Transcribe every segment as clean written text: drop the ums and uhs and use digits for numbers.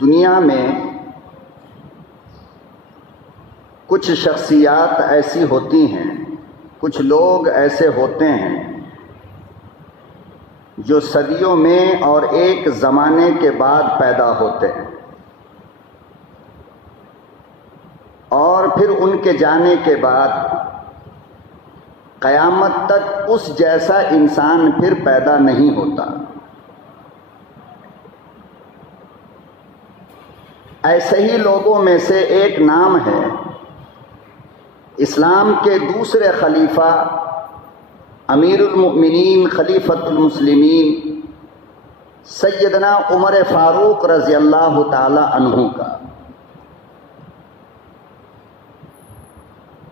دنیا میں کچھ شخصیات ایسی ہوتی ہیں، کچھ لوگ ایسے ہوتے ہیں جو صدیوں میں اور ایک زمانے کے بعد پیدا ہوتے ہیں، اور پھر ان کے جانے کے بعد قیامت تک اس جیسا انسان پھر پیدا نہیں ہوتا۔ ایسے ہی لوگوں میں سے ایک نام ہے اسلام کے دوسرے خلیفہ امیر المؤمنین خلیفۃ المسلمین سیدنا عمر فاروق رضی اللہ تعالی عنہ کا۔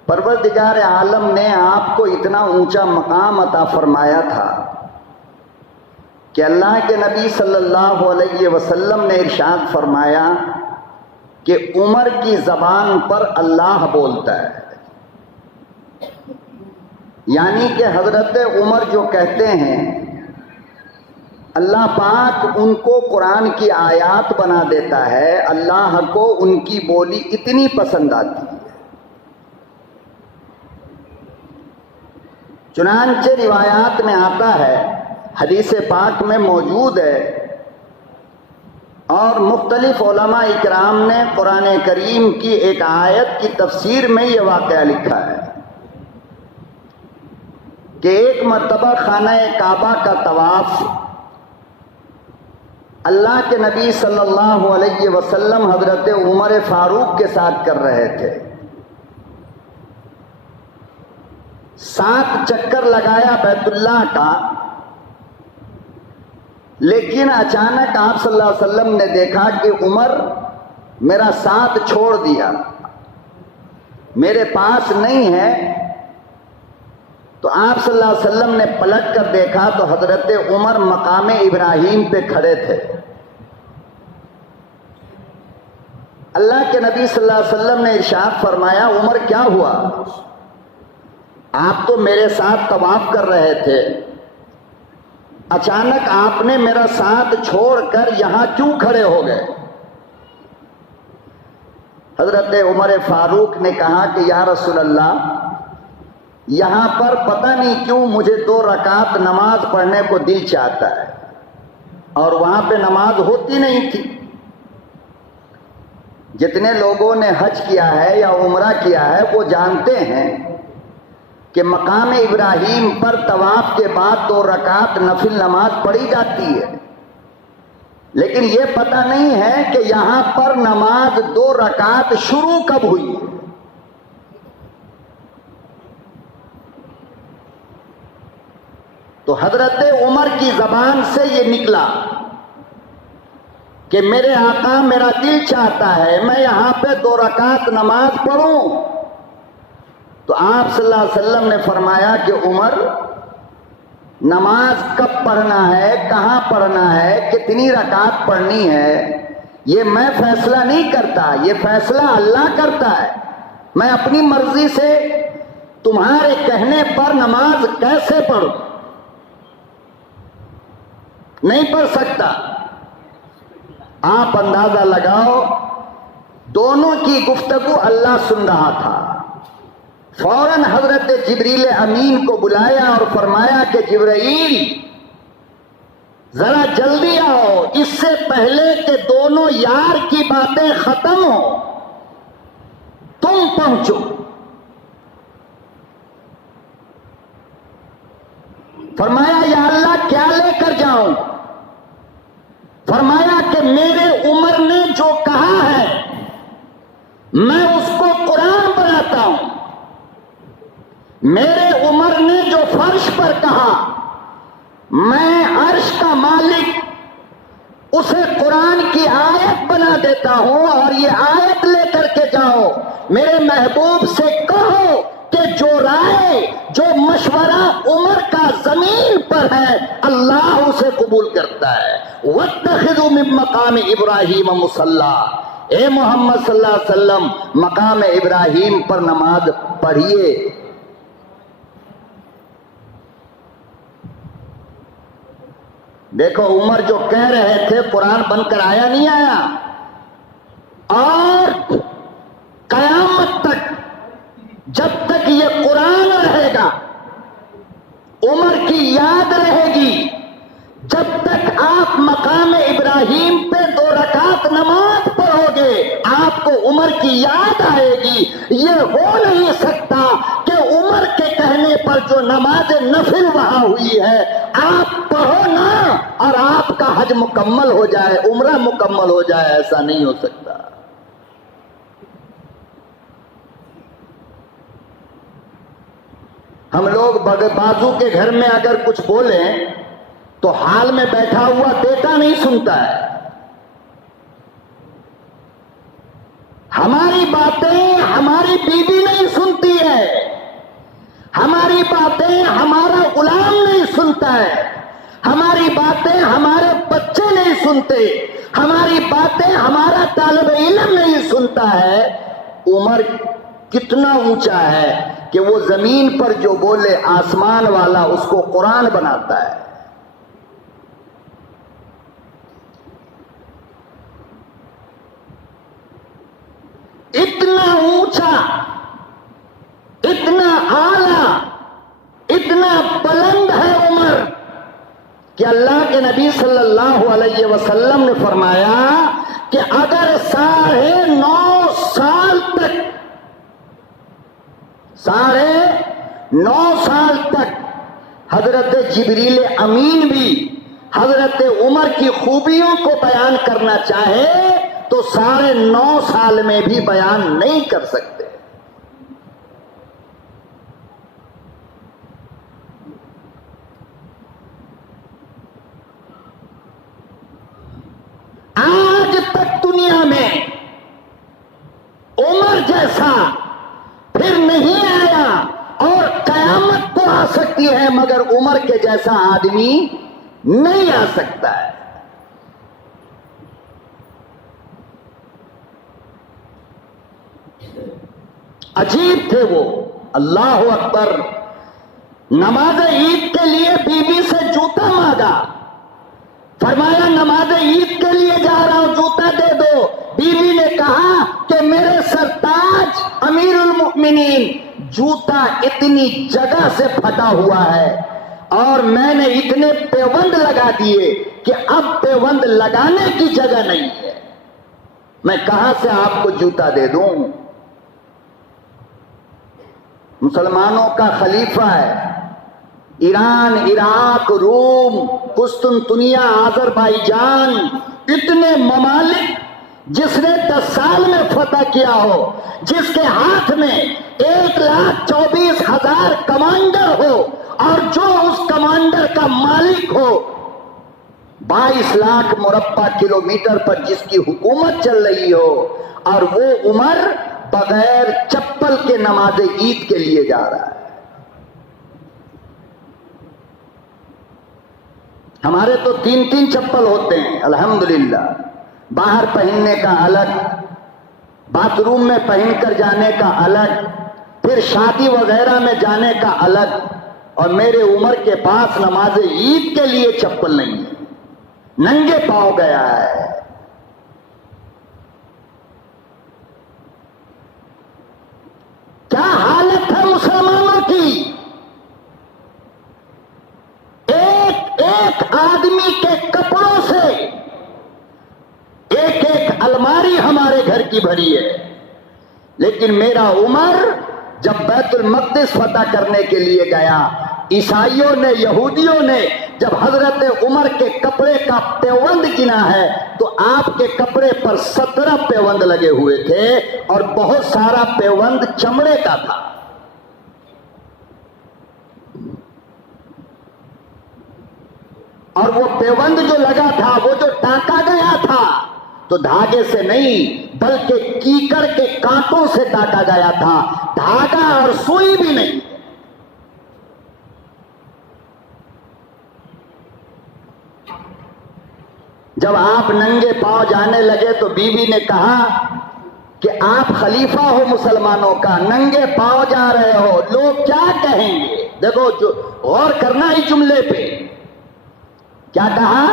پروردگار عالم نے آپ کو اتنا اونچا مقام عطا فرمایا تھا کہ اللہ کے نبی صلی اللہ علیہ وسلم نے ارشاد فرمایا کہ عمر کی زبان پر اللہ بولتا ہے، یعنی کہ حضرت عمر جو کہتے ہیں اللہ پاک ان کو قرآن کی آیات بنا دیتا ہے، اللہ کو ان کی بولی اتنی پسند آتی ہے۔ چنانچہ روایات میں آتا ہے، حدیث پاک میں موجود ہے، اور مختلف علماء اکرام نے قرآن کریم کی ایک آیت کی تفسیر میں یہ واقعہ لکھا ہے کہ ایک مرتبہ خانہ کعبہ کا طواف اللہ کے نبی صلی اللہ علیہ وسلم حضرت عمر فاروق کے ساتھ کر رہے تھے۔ 7 چکر لگایا بیت اللہ کا، لیکن اچانک آپ صلی اللہ علیہ وسلم نے دیکھا کہ عمر میرا ساتھ چھوڑ دیا، میرے پاس نہیں ہے۔ تو آپ صلی اللہ علیہ وسلم نے پلٹ کر دیکھا تو حضرت عمر مقام ابراہیم پہ کھڑے تھے۔ اللہ کے نبی صلی اللہ علیہ وسلم نے ارشاد فرمایا عمر کیا ہوا؟ آپ تو میرے ساتھ طواف کر رہے تھے، اچانک آپ نے میرا ساتھ چھوڑ کر یہاں کیوں کھڑے ہو گئے؟ حضرت عمر فاروق نے کہا کہ یا رسول اللہ، یہاں پر پتہ نہیں کیوں مجھے 2 رکعت نماز پڑھنے کو دل چاہتا ہے، اور وہاں پہ نماز ہوتی نہیں تھی۔ جتنے لوگوں نے حج کیا ہے یا عمرہ کیا ہے وہ جانتے ہیں کہ مقام ابراہیم پر طواف کے بعد 2 رکعت نفل نماز پڑھی جاتی ہے، لیکن یہ پتہ نہیں ہے کہ یہاں پر نماز 2 رکعت شروع کب ہوئی۔ تو حضرت عمر کی زبان سے یہ نکلا کہ میرے آقا میرا دل چاہتا ہے میں یہاں پہ 2 رکعت نماز پڑھوں۔ تو آپ صلی اللہ علیہ وسلم نے فرمایا کہ عمر، نماز کب پڑھنا ہے، کہاں پڑھنا ہے، کتنی رکعت پڑھنی ہے، یہ میں فیصلہ نہیں کرتا، یہ فیصلہ اللہ کرتا ہے۔ میں اپنی مرضی سے تمہارے کہنے پر نماز کیسے پڑھوں؟ نہیں پڑھ سکتا۔ آپ اندازہ لگاؤ، دونوں کی گفتگو اللہ سن رہا تھا۔ فوراً حضرت جبریل امین کو بلایا اور فرمایا کہ جبرائیل ذرا جلدی آؤ، اس سے پہلے کہ دونوں یار کی باتیں ختم ہو تم پہنچو۔ فرمایا یا اللہ کیا لے کر جاؤں؟ فرمایا کہ میرے عمر نے جو کہا ہے میں اس کو قرآن بناتا ہوں، میرے عمر نے جو فرش پر کہا میں عرش کا مالک اسے قرآن کی آیت بنا دیتا ہوں، اور یہ آیت لے کر کے جاؤ، میرے محبوب سے کہو کہ جو رائے جو مشورہ عمر کا زمین پر ہے اللہ اسے قبول کرتا ہے۔ وَاتَّخِذُوا مِن مَّقَامِ إِبْرَاهِيمَ مُصَلًّى، اے محمد صلی اللہ علیہ وسلم مقام ابراہیم پر نماز پڑھیے۔ دیکھو عمر جو کہہ رہے تھے قرآن بن کر آیا نہیں آیا، اور قیامت تک جب تک یہ قرآن رہے گا، عمر کی یاد رہے گی، جب تک آپ مقام ابراہیم پہ 2 رکعت نماز پڑھو گے آپ کو عمر کی یاد آئے گی۔ یہ ہو نہیں سکتا کہ عمر کے کہنے پر جو نماز نفل وہاں ہوئی ہے آپ پڑھو نا اور آپ کا حج مکمل ہو جائے، عمرہ مکمل ہو جائے، ایسا نہیں ہو سکتا۔ ہم لوگ بازو کے گھر میں اگر کچھ بولیں تو حال میں بیٹھا ہوا بیٹا نہیں سنتا ہے، ہماری باتیں ہماری بیوی نہیں سنتی ہے، ہماری باتیں ہمارا غلام نہیں سنتا ہے، ہماری باتیں ہمارے بچے نہیں سنتے، ہماری باتیں ہمارا طالب علم نہیں سنتا ہے۔ عمر کتنا اونچا ہے کہ وہ زمین پر جو بولے آسمان والا اس کو قرآن بناتا ہے۔ اتنا اونچا، اتنا اعلیٰ، اتنا بلند ہے عمر کہ اللہ کے نبی صلی اللہ علیہ وسلم نے فرمایا کہ اگر 9.5 سال تک 9.5 سال تک حضرت جبریل امین بھی حضرت عمر کی خوبیوں کو بیان کرنا چاہے تو 9.5 سال میں بھی بیان نہیں کر سکتے۔ آج تک دنیا میں عمر جیسا پھر نہیں آیا اور قیامت تو آ سکتی ہے مگر عمر کے جیسا آدمی نہیں آ سکتا ہے۔ عجیب تھے وہ، اللہ اکبر۔ نماز عید کے لیے بیوی سے جوتا مانگا، فرمایا نماز عید کے لیے جا رہا ہوں جوتا دے دو۔ بیوی نے کہا کہ میرے سرتاج امیر المؤمنین جوتا اتنی جگہ سے پھٹا ہوا ہے اور میں نے اتنے پیوند لگا دیے کہ اب پیوند لگانے کی جگہ نہیں ہے، میں کہاں سے آپ کو جوتا دے دوں؟ مسلمانوں کا خلیفہ ہے، ایران، عراق، روم، قسطنطنیہ، آذربائیجان، اتنے ممالک جس نے 10 سال میں فتح کیا ہو، جس کے ہاتھ میں 1,24,000 کمانڈر ہو اور جو اس کمانڈر کا مالک ہو، 22 لاکھ مربع کلومیٹر پر جس کی حکومت چل رہی ہو، اور وہ عمر بغیر چپل کے نماز عید کے لیے جا رہا ہے۔ ہمارے تو 3 چپل ہوتے ہیں الحمدللہ، باہر پہننے کا الگ، باتھ روم میں پہن کر جانے کا الگ، پھر شادی وغیرہ میں جانے کا الگ، اور میرے عمر کے پاس نماز عید کے لیے چپل نہیں ہے، ننگے پاؤں گیا ہے۔ کیا حالت ہے مسلمانوں کی؟ ایک آدمی کے کپڑوں سے ایک الماری ہمارے گھر کی بھری ہے، لیکن میرا عمر جب بیت المقدس فتح کرنے کے لیے گیا، عیسائیوں نے، یہودیوں نے جب حضرت عمر کے کپڑے کا پیوند گنا ہے تو آپ کے کپڑے پر 17 پیوند لگے ہوئے تھے اور بہت سارا پیوند چمڑے کا تھا۔ اور وہ پیوند جو لگا تھا، وہ جو ٹانکا گیا تھا تو دھاگے سے نہیں بلکہ کیکر کے کانٹوں سے ٹانکا گیا تھا، دھاگا اور سوئی بھی نہیں۔ جب آپ ننگے پاؤں جانے لگے تو بیوی نے کہا کہ آپ خلیفہ ہو مسلمانوں کا، ننگے پاؤں جا رہے ہو، لوگ کیا کہیں گے؟ دیکھو جو غور کرنا ہی جملے پہ، کیا کہا؟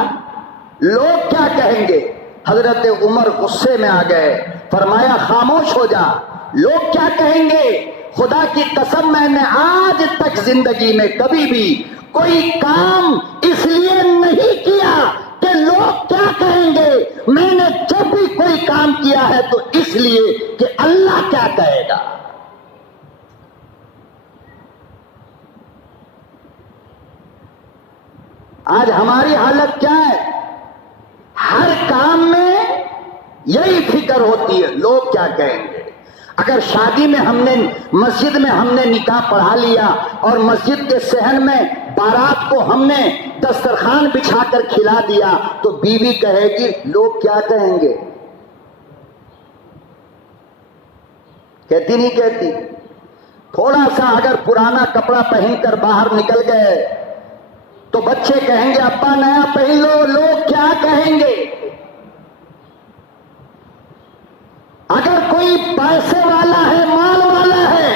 لوگ کیا کہیں گے؟ حضرت عمر غصے میں آ گئے، فرمایا خاموش ہو جا، لوگ کیا کہیں گے؟ خدا کی قسم میں نے آج تک زندگی میں کبھی بھی کوئی کام اس لیے نہیں کیا کہ لوگ کیا کہیں گے، میں نے جب بھی کوئی کام کیا ہے تو اس لیے کہ اللہ کیا کہے گا۔ آج ہماری حالت کیا ہے؟ ہر کام میں یہی فکر ہوتی ہے، لوگ کیا کہیں گے۔ اگر شادی میں مسجد میں ہم نے نکاح پڑھا لیا اور مسجد کے صحن میں بارات کو ہم نے دسترخوان بچھا کر کھلا دیا تو بیوی کہے گی لوگ کیا کہیں گے؟ کہتی نہیں کہتی؟ تھوڑا سا اگر پرانا کپڑا پہن کر باہر نکل گئے تو بچے کہیں گے ابا نیا پہن لو، لوگ کیا کہیں گے؟ اگر کوئی پیسے والا ہے، مال والا ہے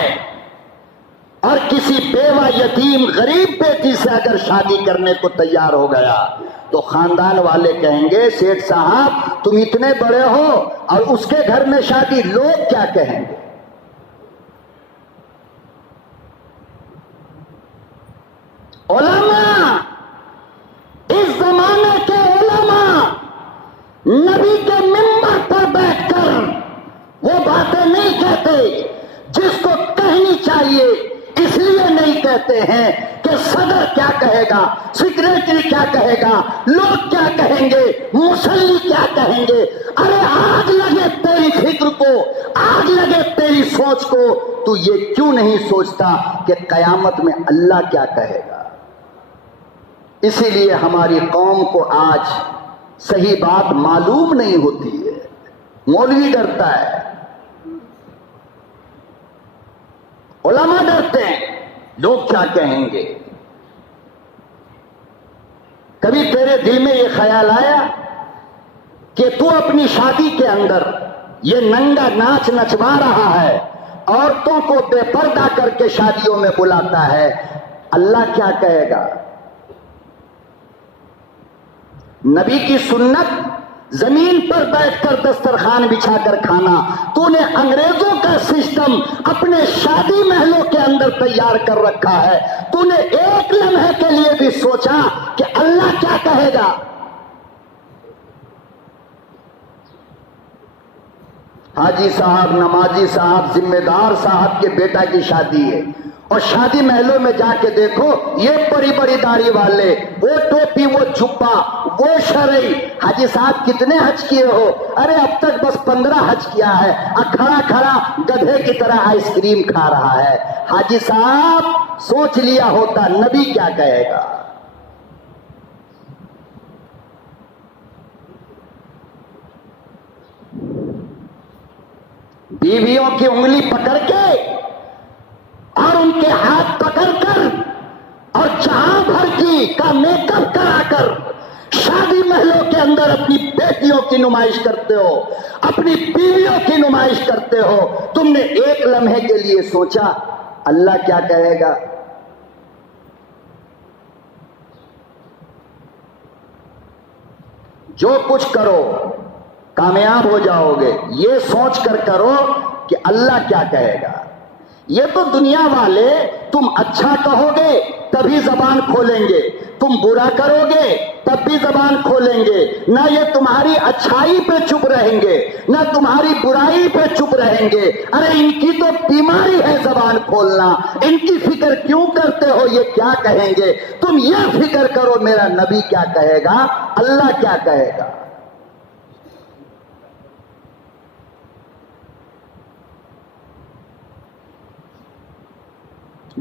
اور کسی بیوہ یتیم غریب بیٹی سے اگر شادی کرنے کو تیار ہو گیا تو خاندان والے کہیں گے سیٹھ صاحب تم اتنے بڑے ہو اور اس کے گھر میں شادی، لوگ کیا کہیں گے؟ علماء، اس زمانے کے علماء نبی کے منبر پر بیٹھ کر وہ باتیں نہیں کہتے جس کو کہنی چاہیے، اس لیے نہیں کہتے ہیں کہ صدر کیا کہے گا، سیکریٹری کیا کہے گا، لوگ کیا کہیں گے، مصلی کیا کہیں گے۔ ارے آگ لگے تیری فکر کو، آگ لگے تیری سوچ کو، تو یہ کیوں نہیں سوچتا کہ قیامت میں اللہ کیا کہے گا؟ اسی لیے ہماری قوم کو آج صحیح بات معلوم نہیں ہوتی ہے، مولوی ڈرتا ہے، علماء ڈرتے ہیں، لوگ کیا کہیں گے۔ کبھی تیرے دل میں یہ خیال آیا کہ تو اپنی شادی کے اندر یہ ننگا ناچ نچوا رہا ہے، عورتوں کو بے پردہ کر کے شادیوں میں بلاتا ہے، اللہ کیا کہے گا؟ نبی کی سنت زمین پر بیٹھ کر دسترخوان بچھا کر کھانا، تو نے انگریزوں کا سسٹم اپنے شادی محلوں کے اندر تیار کر رکھا ہے، تو نے ایک لمحے کے لیے بھی سوچا کہ اللہ کیا کہے گا؟ حاجی صاحب، نمازی صاحب، ذمہ دار صاحب کے بیٹا کی شادی ہے اور شادی محلوں میں جا کے دیکھو یہ بڑی بڑی داڑھی والے، وہ ٹوپی، وہ جھبا، وہ شرعی۔ حاجی صاحب کتنے حج کیے ہو؟ ارے اب تک بس 15 حج کیا ہے، کھڑا کھڑا گدھے کی طرح آئس کریم کھا رہا ہے۔ حاجی صاحب سوچ لیا ہوتا نبی کیا کہے گا۔ بیویوں کی انگلی پکڑ کے اور ان کے ہاتھ پکڑ کر اور جہاں بھر کی کا میک اپ کرا کر شادی محلوں کے اندر اپنی بیٹیوں کی نمائش کرتے ہو، اپنی بیویوں کی نمائش کرتے ہو۔ تم نے ایک لمحے کے لیے سوچا اللہ کیا کہے گا؟ جو کچھ کرو کامیاب ہو جاؤ گے، یہ سوچ کر کرو کہ اللہ کیا کہے گا۔ یہ تو دنیا والے تم اچھا کہو گے تبھی زبان کھولیں گے، تم برا کرو گے تب بھی زبان کھولیں گے، نہ یہ تمہاری اچھائی پہ چپ رہیں گے نہ تمہاری برائی پہ چپ رہیں گے۔ ارے ان کی تو بیماری ہے زبان کھولنا، ان کی فکر کیوں کرتے ہو یہ کیا کہیں گے؟ تم یہ فکر کرو میرا نبی کیا کہے گا، اللہ کیا کہے گا۔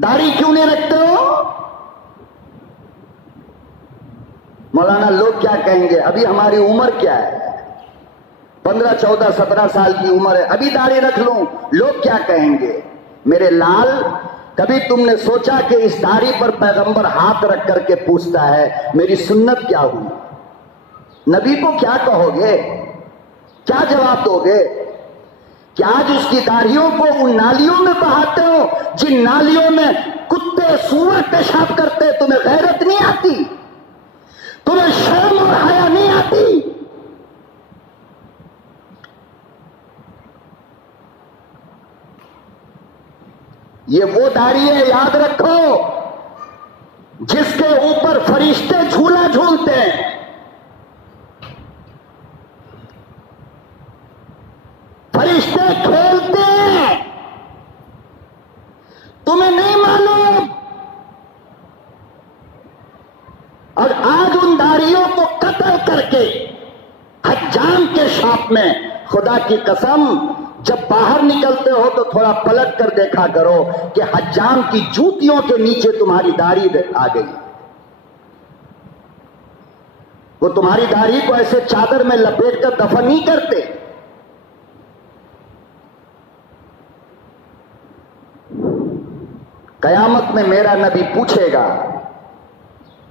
داڑھی کیوں نہیں رکھتے ہو؟ مولانا لوگ کیا کہیں گے؟ ابھی ہماری عمر کیا ہے؟ 15 14 17 سال کی عمر ہے، ابھی داڑھی رکھ لوں، لوگ کیا کہیں گے؟ میرے لال، کبھی تم نے سوچا کہ اس داڑھی پر پیغمبر ہاتھ رکھ کر کے پوچھتا ہے میری سنت کیا ہوئی؟ نبی کو کیا کہو گے؟ کیا جواب دو گے؟ کہ آج اس کی داڑھیوں کو ان نالیوں میں بہاتے ہو جن نالیوں میں کتے سور پیشاب کرتے، تمہیں غیرت نہیں آتی؟ تمہیں شرم اور حیا نہیں آتی؟ یہ وہ داڑھی ہے، یاد رکھو، جس کے اوپر فرشتے جھولا جھولتے ہیں. فرشتے کھیلتے ہیں، تمہیں نہیں معلوم. اور آج ان داڑھیوں کو قتل کر کے حجام کے شاپ میں، خدا کی قسم جب باہر نکلتے ہو تو تھوڑا پلٹ کر دیکھا کرو کہ حجام کی جوتیوں کے نیچے تمہاری داڑھی آ گئی. وہ تمہاری داڑھی کو ایسے چادر میں لپیٹ کر دفن نہیں کرتے. قیامت میں میرا نبی پوچھے گا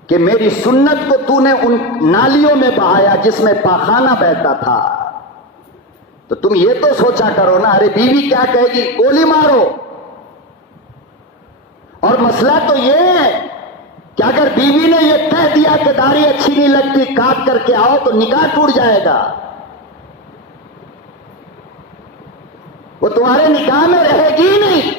کہ میری سنت کو تو نے ان نالیوں میں بہایا جس میں پاخانہ بہتا تھا. تو تم یہ تو سوچا کرو نا، ارے بیوی کیا کہے گی، گولی مارو. اور مسئلہ تو یہ ہے کہ اگر بیوی نے یہ کہہ دیا کہ داڑھی اچھی نہیں لگتی، کاٹ کر کے آؤ، تو نکاح ٹوٹ جائے گا. وہ تمہارے نکاح میں رہے گی نہیں.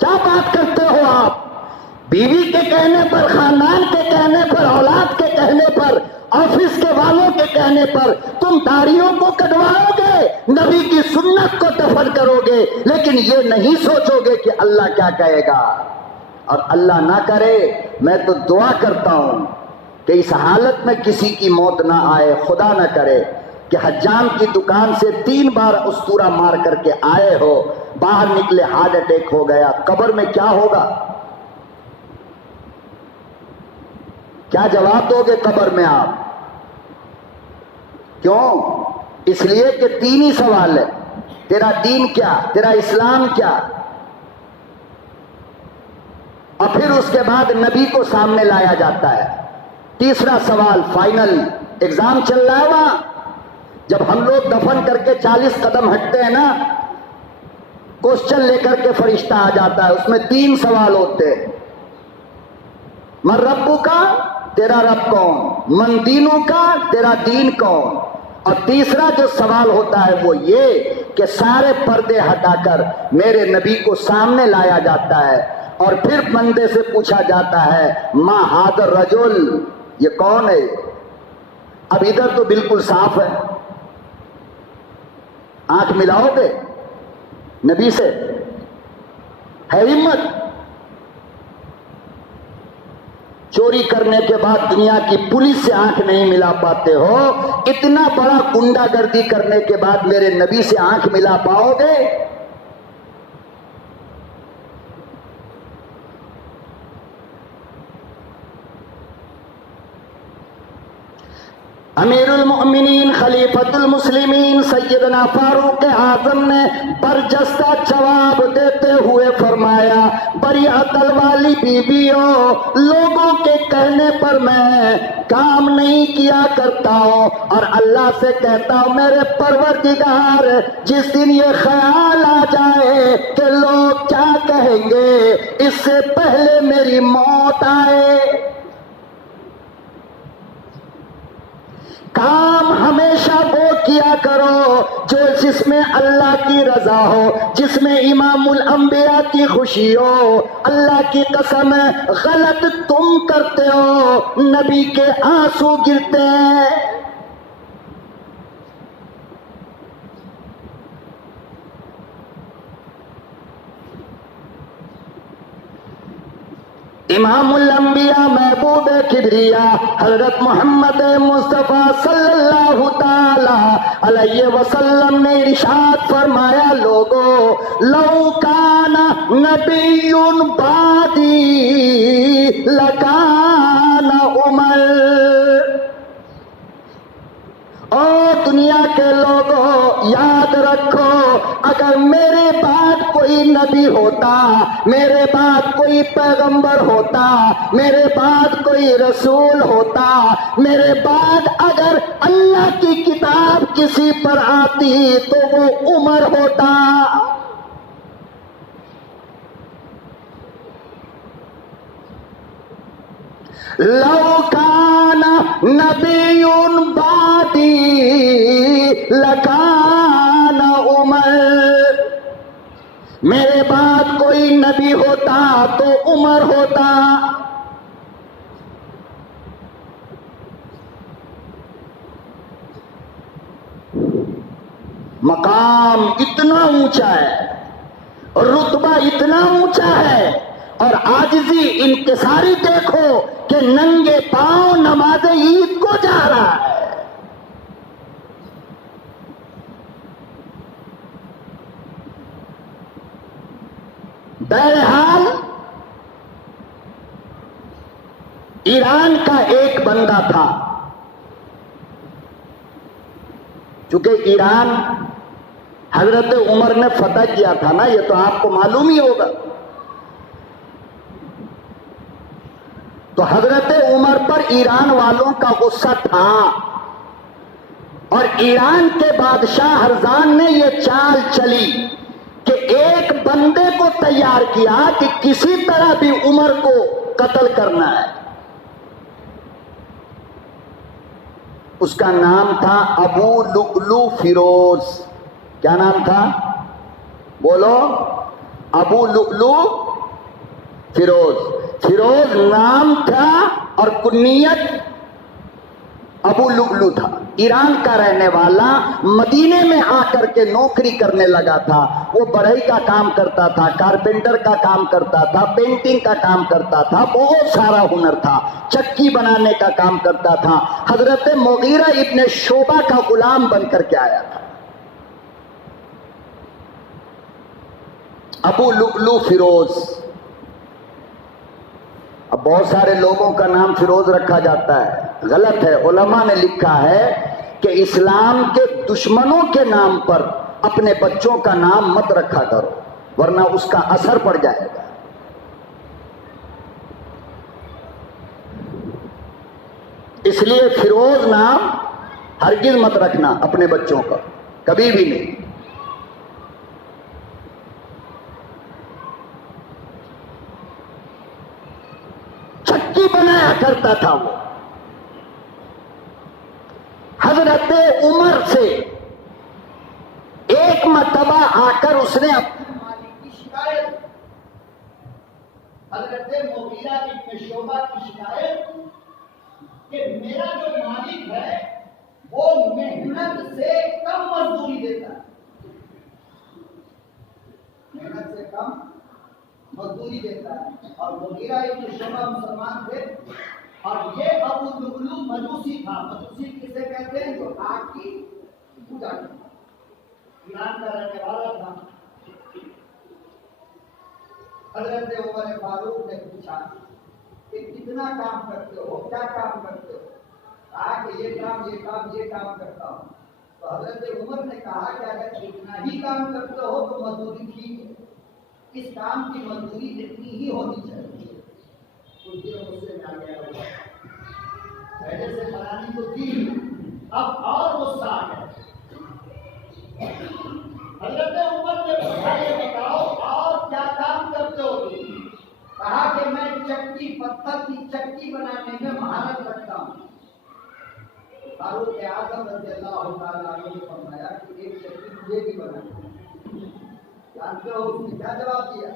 کیا بات کرتے ہو آپ؟ بیوی کے کہنے پر، خاندان کے کہنے پر، اولاد کے کہنے پر، آفس کے والوں کے کہنے پر تم داڑھیوں کو کٹواؤ گے، نبی کی سنت کو دفن کرو گے، لیکن یہ نہیں سوچو گے کہ اللہ کیا کہے گا. اور اللہ نہ کرے، میں تو دعا کرتا ہوں کہ اس حالت میں کسی کی موت نہ آئے. خدا نہ کرے کہ حجام کی دکان سے 3 بار استورا مار کر کے آئے ہو، باہر نکلے ہارٹ اٹیک ہو گیا. قبر میں کیا ہوگا؟ کیا جواب دو گے قبر میں آپ؟ کیوں؟ اس لیے کہ 3 ہی سوال ہے. تیرا دین کیا، تیرا اسلام کیا، اور پھر اس کے بعد نبی کو سامنے لایا جاتا ہے. تیسرا سوال، فائنل ایگزام چل رہا ہے وہاں. جب ہم لوگ دفن کر کے 40 قدم ہٹتے ہیں نا، کوشچن لے کر کے فرشتہ آ جاتا ہے، اس میں 3 سوال ہوتے ہیں. من ربو کا، تیرا رب کون؟ من دینوں کا، تیرا دین کون؟ اور تیسرا جو سوال ہوتا ہے وہ یہ کہ سارے پردے ہٹا کر میرے نبی کو سامنے لایا جاتا ہے، اور پھر بندے سے پوچھا جاتا ہے ما ھذا الرجل، یہ کون ہے؟ اب ادھر تو بالکل صاف ہے، آنکھ ملاؤ گے نبی سے؟ ہے ہمت؟ چوری کرنے کے بعد دنیا کی پولیس سے آنکھ نہیں ملا پاتے ہو، اتنا بڑا گنڈا گردی کرنے کے بعد میرے نبی سے آنکھ ملا پاؤ گے؟ امیر المؤمنین خلیفۃ المسلمین سیدنا فاروق اعظم نے برجستہ جواب دیتے ہوئے فرمایا، بڑی عقل والی بیویوں، لوگوں کے کہنے پر میں کام نہیں کیا کرتا ہوں، اور اللہ سے کہتا ہوں میرے پروردگار، جس دن یہ خیال آ جائے کہ لوگ کیا کہیں گے، اس سے پہلے میری موت آئے. کام ہمیشہ وہ کیا کرو جو جس میں اللہ کی رضا ہو، جس میں امام الانبیاء کی خوشی ہو. اللہ کی قسم ہے غلط تم کرتے ہو، نبی کے آنسو گرتے ہیں. امام الانبیاء محبوب کبریا حضرت محمد مصطفیٰ صلی اللہ تعالی علیہ وسلم نے ارشاد فرمایا، لوگو لو کان نبی بعدی لکان عمر. او دنیا کے لوگوں یاد رکھو، اگر میرے بعد کوئی نبی ہوتا، میرے بعد کوئی پیغمبر ہوتا، میرے بعد کوئی رسول ہوتا، میرے بعد اگر اللہ کی کتاب کسی پر آتی تو وہ عمر ہوتا. لو کان نبی بعدی لکان عمر. نبی ہوتا تو عمر ہوتا. مقام اتنا اونچا ہے، رتبہ اتنا اونچا ہے، اور عاجزی انکساری دیکھو کہ ننگے پاؤں نماز عید کو جا رہا ہے. بہرحال ایران کا ایک بندہ تھا، چونکہ ایران حضرت عمر نے فتح کیا تھا نا، یہ تو آپ کو معلوم ہی ہوگا. تو حضرت عمر پر ایران والوں کا غصہ تھا، اور ایران کے بادشاہ ہرزان نے یہ چال چلی کہ ایک بندے کو تیار کیا کہ کسی طرح بھی عمر کو قتل کرنا ہے. اس کا نام تھا ابو لؤلؤ فیروز. کیا نام تھا؟ بولو. ابو لؤلؤ فیروز. فیروز نام تھا اور کنیت ابو لؤلؤ تھا. ایران کا رہنے والا، مدینے میں آ کر کے نوکری کرنے لگا تھا. وہ بڑھئی کا کام کرتا تھا، کارپینٹر کا کام کرتا تھا، پینٹنگ کا کام کرتا تھا، بہت سارا ہنر تھا، چکی بنانے کا کام کرتا تھا. حضرت مغیرہ ابن شعبہ کا غلام بن کر کے آیا تھا. ابو لؤلؤ فیروز. اب بہت سارے لوگوں کا نام فیروز رکھا جاتا ہے، غلط ہے. علماء نے لکھا ہے کہ اسلام کے دشمنوں کے نام پر اپنے بچوں کا نام مت رکھا کرو، ورنہ اس کا اثر پڑ جائے گا. اس لیے فیروز نام ہرگز مت رکھنا اپنے بچوں کا، کبھی بھی نہیں. چکی بنایا کرتا تھا وہ. حضرت عمر سے ایک مرتبہ آ کر اس نے اپنے مالک کی شکایت، حضرت مغیرہ ابن شعبہ کی شکایت، کہ میرا جو مالک ہے وہ محنت سے کم مزدوری دیتا ہے، محنت سے کم مزدوری دیتا ہے. اور مغیرہ ابن شعبہ مسلمان تھے، اور یہ ابو لؤلؤ مجوسی تھا. مجوسی کسے کہتے ہیں؟ جو آگ کی پوجا کرتا، ایران کا رہنے والا تھا. حضرت عمر فاروق نے پوچھا کہ کتنا کام کرتے ہو، کیا کام کرتے ہو؟ کہا کہ یہ کام کرتا ہوں. تو حضرت عمر نے کہا کہ اگر اتنا ہی کام کرتے ہو تو مزدوری ٹھیک ہے، اس کام کی مزدوری اتنی ہی ہونی چاہیے. کچھ دیر غصے میں آ گیا، پہلے سے بنانی تو تھی، اب اور غصہ آ گیا. حضرت عمر نے پوچھا یہ بتاؤ اور کیا کام کرتے ہو؟ کہا کہ میں چکی، پتھر کی چکی بنانے میں مہارت رکھتا ہوں. فاروق اعظم رضی اللہ تعالیٰ عنہ نے فرمایا کہ ایک چکی مجھے بھی بنانی. جانتے ہو اس نے کیا جواب دیا؟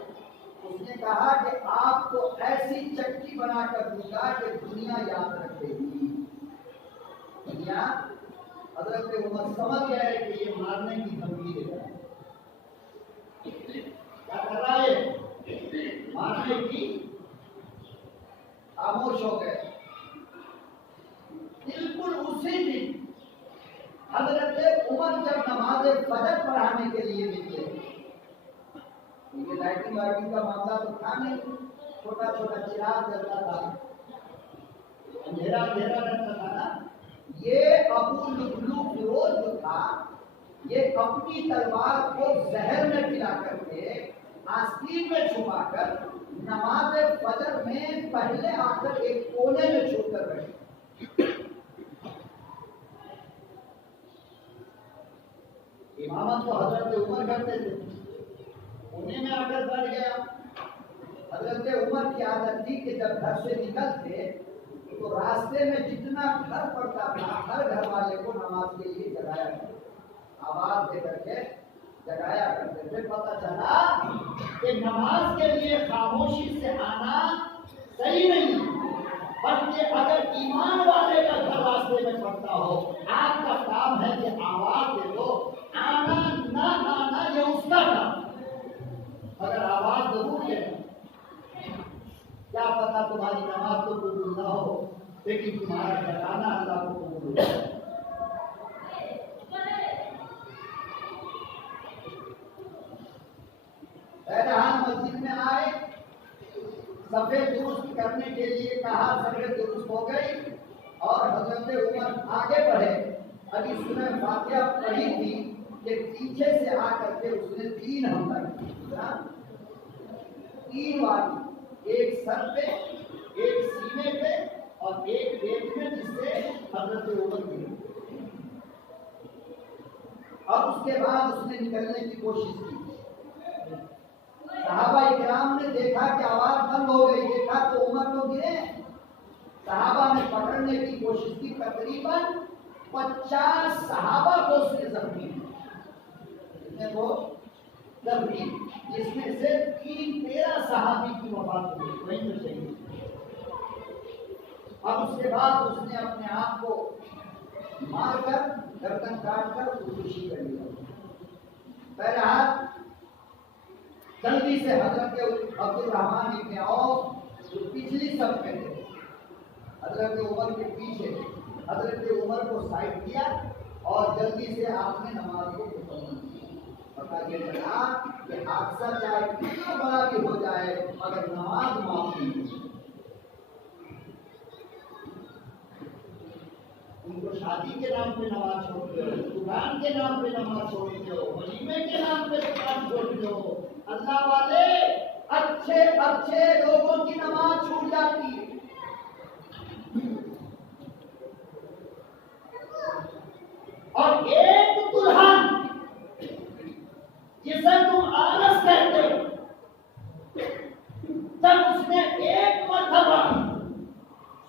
اس نے کہا کہ آپ کو ایسی چکی بنا کر دوں گا کہ دنیا یاد رکھے گی. دنیا، حضرت عمر سمجھ گئے کہ یہ مارنے کی دھمکی دے رہا ہے. کیا کر رہا ہے؟ مارنے کی. خاموش ہو گئے. بالکل اسی دن حضرت عمر جب نماز فجر پڑھانے کے لیے نکلے، یہ لائٹنگ وائٹنگ کا معاملہ تو تھا نہیں، چھوٹا چھوٹا چراغ جلتا تھا، اندھیرا اندھیرا رہتا تھا نا. یہ ابو لؤلؤ فیروز جو تھا، یہ اپنی تلوار کو زہر میں پلا کر کے آستین میں چھپا کر نماز فجر میں پہلے آ کر ایک کونے میں چھپ کر بیٹھے. امامت تو حضرت عمر کرتے تھے، انہیں میں آ کر بیٹھ گیا. حضرت عمر کی عادت تھی کہ جب گھر سے نکلتے تو راستے میں جتنا گھر پڑتا تھا ہر گھر والے کو نماز کے لیے جگایا، آواز دے کر کے جگایا کرتے تھے. پتہ چلا کہ نماز کے لیے خاموشی سے آنا صحیح نہیں، بلکہ اگر ایمان والے کا گھر راستے میں پڑتا ہو، آپ کا کام ہے کہ آواز دے دو. آنا نہ آنا یہ اس کا کام، اگر آواز ضرور دے دو. کیا پتا تمہاری نماز تو قبول نہ ہو، لیکن تمہارا جگانا اللہ کو قبول ہو. بہرحال مسجد میں آئے، صفیں درست کرنے کے لیے کہا، صفیں درست ہو گئی اور حضرت عمر آگے بڑھے. ابھی سورہ فاتحہ پڑھی تھی کہ پیچھے سے آ کر کے اس نے 3 حملہ کیا، 3 والی، ایک سر پہ، ایک سینے پہ اور ایک پیٹ میں، جس سے حضرت عمر گری. اور اس کے بعد اس نے نکلنے کی کوشش کی. صحابہ اکرام نے دیکھا کہ آواز بند ہو گئی، دیکھا تو عمر تو گرے. صحابہ نے پکڑنے کی کوشش کی، تقریباً 50 صحابہ کو اس نے زخمی زخمی، جس میں سے 13 صحابی کی وفات ہوئی. وہی تو صحیح. اور اس کے بعد اس نے اپنے آپ کو مار کر، گردن کاٹ کر خودکشی کر لیا. بہرحال جلدی سے حضرت عبد الرحمن ابن عوف جو پچھلی صف میں تھے، حضرت عمر کے پیچھے، حضرت عمر کو سائڈ کیا اور جلدی سے آپ نے نماز کو مکمل کیا. پتہ یہ چلا کہ حادثہ چاہے کتنا بڑا بھی ہو جائے مگر نماز معاف نہیں ہوتی. ان کو شادی کے نام پہ نماز چھوڑتے ہو، دکان کے نام پہ نماز چھوڑتے ہو، ولیمے کے نام پہ دکان چھوڑتے ہو. اللہ والے اچھے اچھے لوگوں کی نماز چھوٹ جاتی ہے. اور ایک دلہن جسے تم آلس کہتے ہو، جب اس نے ایک مرتبہ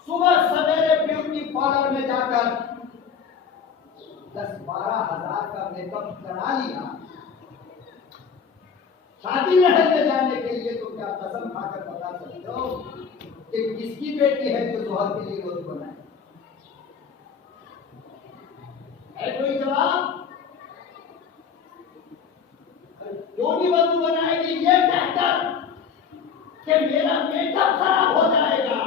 صبح سویرے بیوٹی پارلر میں جا کر 10-12 ہزار کا میک اپ کرا لیا شادی محل میں جانے کے لیے، تو کیا قسم کھا کر بتا سکتے ہو کہ کس کی بیٹی ہے جو ظہر کے لیے وضو بنائے؟ ہے کوئی جواب؟ کیوں نہیں وضو بنائے گی یہ کہہ کر کہ میرا میک اپ خراب ہو جائے گا.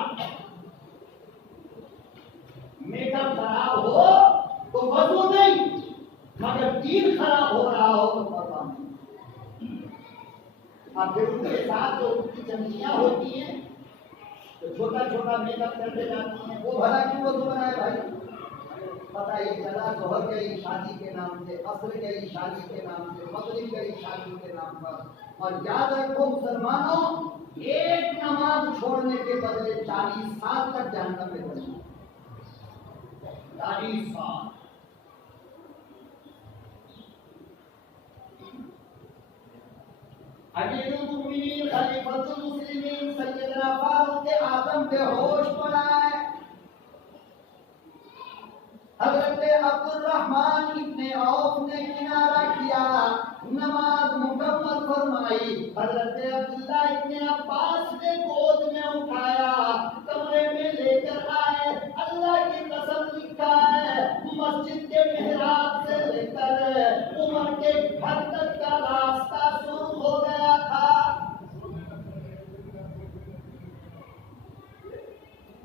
میک اپ خراب ہو تو وضو نہیں، مگر دین خراب ہو رہا ہو تو پتا نہیں. اب پھر ان کے ساتھ جو ان کی چمچیاں ہوتی ہیں تو چھوٹا چھوٹا میک اپ کرتے جاتی ہیں، وہ بھلا کیوں وضو بنائے بھائی؟ پتہ یہ چلا ظہر گئی شادی کے نام سے، عصر گئی شادی کے نام سے، مغرب گئی شادی کے نام پر. اور یاد رکھو مسلمانوں، ایک نماز چھوڑنے کے بدلے 40 سال تک جہنم میں بننا. 40 سال. امیر المؤمنین خلیفۃ المسلمین سیدنا فاروق اعظم بے ہوش پڑائے. حضرت عبد الرحمن ابن عوف نے کنارہ کیا، نماز مکمل فرمائی. حضرت عبداللہ ابن عباس نے گود میں اٹھایا، کمرے میں لے کر آئے. اللہ کی قسم لکھا ہے مسجد کے محراب سے لے کر عمر کے گھر تک کا راستہ شروع ہو گیا تھا.